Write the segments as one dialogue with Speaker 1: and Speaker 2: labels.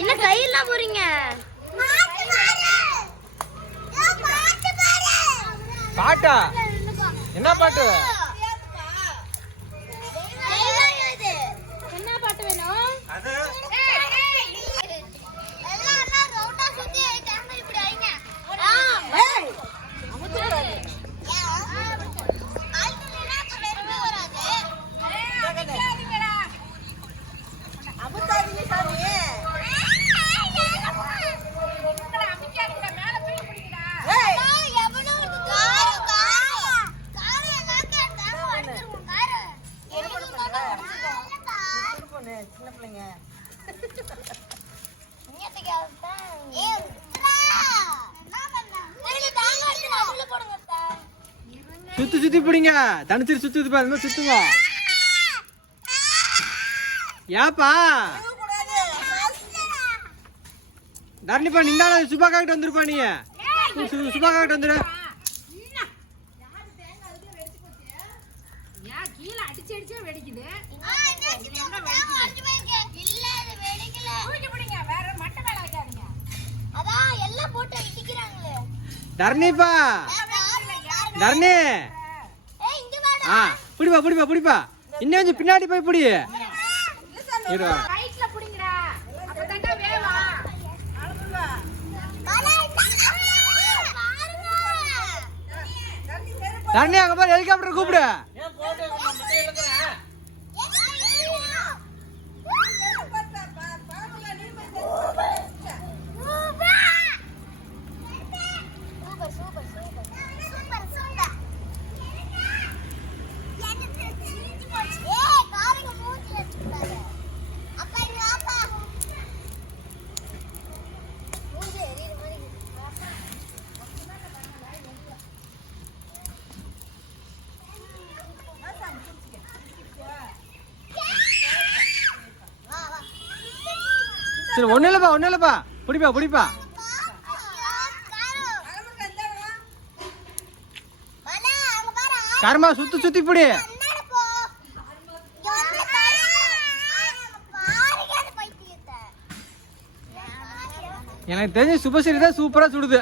Speaker 1: என்ன கையெல்லாம் போறீங்க?
Speaker 2: பாட்டா? என்ன பாட்டு?
Speaker 3: சின்ன பிள்ளைங்க
Speaker 2: சுத்தி சுத்தி பிடிங்க. தனிச்சிரு சுத்தி பாருங்க சுத்துங்க. ஏப்பா? தரணிப்பா நிந்தான சுபா காக்கிட்ட வந்துருப்பா நீ. சு- சு- சுபா காக்கிட்ட வந்துரு
Speaker 4: கீழே அடிச்சு அடிச்சே வெடிக்குது?
Speaker 2: தரணிப்பா தரணி
Speaker 1: ஏய் இங்க வாடா.
Speaker 2: ஆ பிடிப்பா பிடிப்பா பிடிப்பா இன்னும் கொஞ்சம் பின்னாடி போய் பிடி. இரு. வா.
Speaker 4: ரைட்ல பிடிங்கடா அப்பதான்டா வேவா.
Speaker 2: தரணி அங்க பாரு ஹெலிகாப்டர் கூப்பிடு. சரி ஒன்றும் இல்லைப்பா ஒன்றும் இல்லைப்பா. பிடிப்பா பிடிப்பா. கர்மா சுத்தி சுத்தி பிடி. எனக்கு தெரிஞ்சு சுபஸ்ரீ தான் சூப்பரா சுடுது.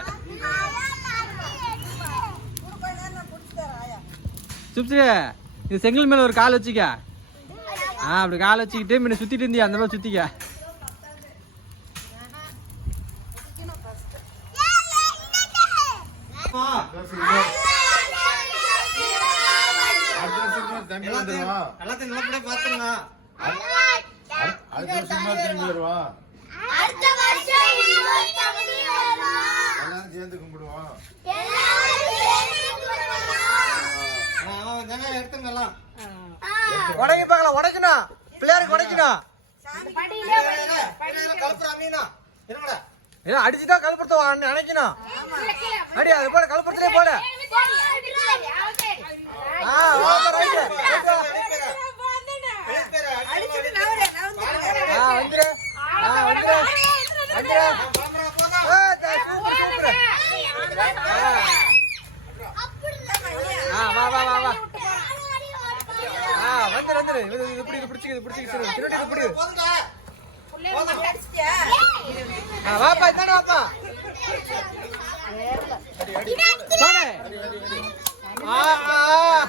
Speaker 2: சுப்ஸ்ரீ இது செங்கல் மேல ஒரு கால் வச்சுக்க. ஆ அப்படி கால் வச்சுக்கிட்டு முன்ன சுத்திட்டு இருந்தியா அந்த மாதிரி சுத்திக்க.
Speaker 5: தம்பி வந்துருவான்
Speaker 2: எல்லாத்தையும் நல்லபடியா பாத்துருங்க.
Speaker 5: அடுத்த வருஷம் திரும்பி வருவான்
Speaker 1: அடுத்த வருஷம்
Speaker 5: எல்லாரும் சேர்ந்து கும்பிடுவோம்
Speaker 1: எல்லாரும் சேர்ந்து கும்பிடுவோம்.
Speaker 2: எடுத்துங்கலாம். உடைக்க பார்க்கலாம் உடைக்கணும் பிள்ளையாருக்கு உடைக்கணும் அடிச்சுட்டா கல்புறத்த நினைக்கணும் அடி அது போட கல்புறத்திலே போடு. வாப்பா இதானே வாப்பா போடு ஆ ஆ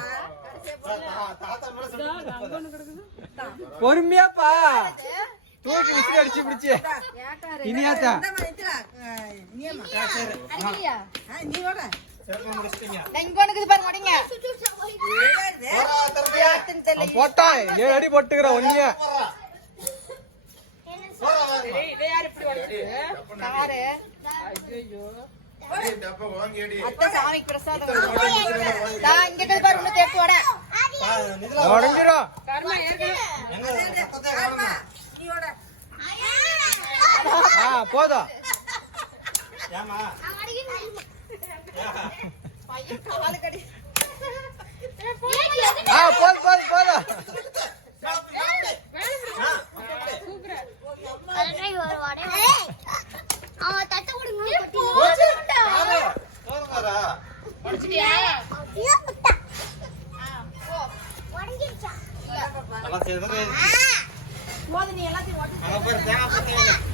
Speaker 2: பொறுமையாப்பா. தூக்கி விசிறி அடிச்சு பிடிச்சி. இனியாத்தா. போட்டான் ஏழு அடி போட்டுக்கிற ஒன்னிய
Speaker 5: டப்பா வாங்கிடி
Speaker 2: உடஞ்சிரும். போதும். ஏமா ஆ போது போது போதும்.
Speaker 1: மோதினி எல்லாத்தையும் அங்க போய் தேங்காய்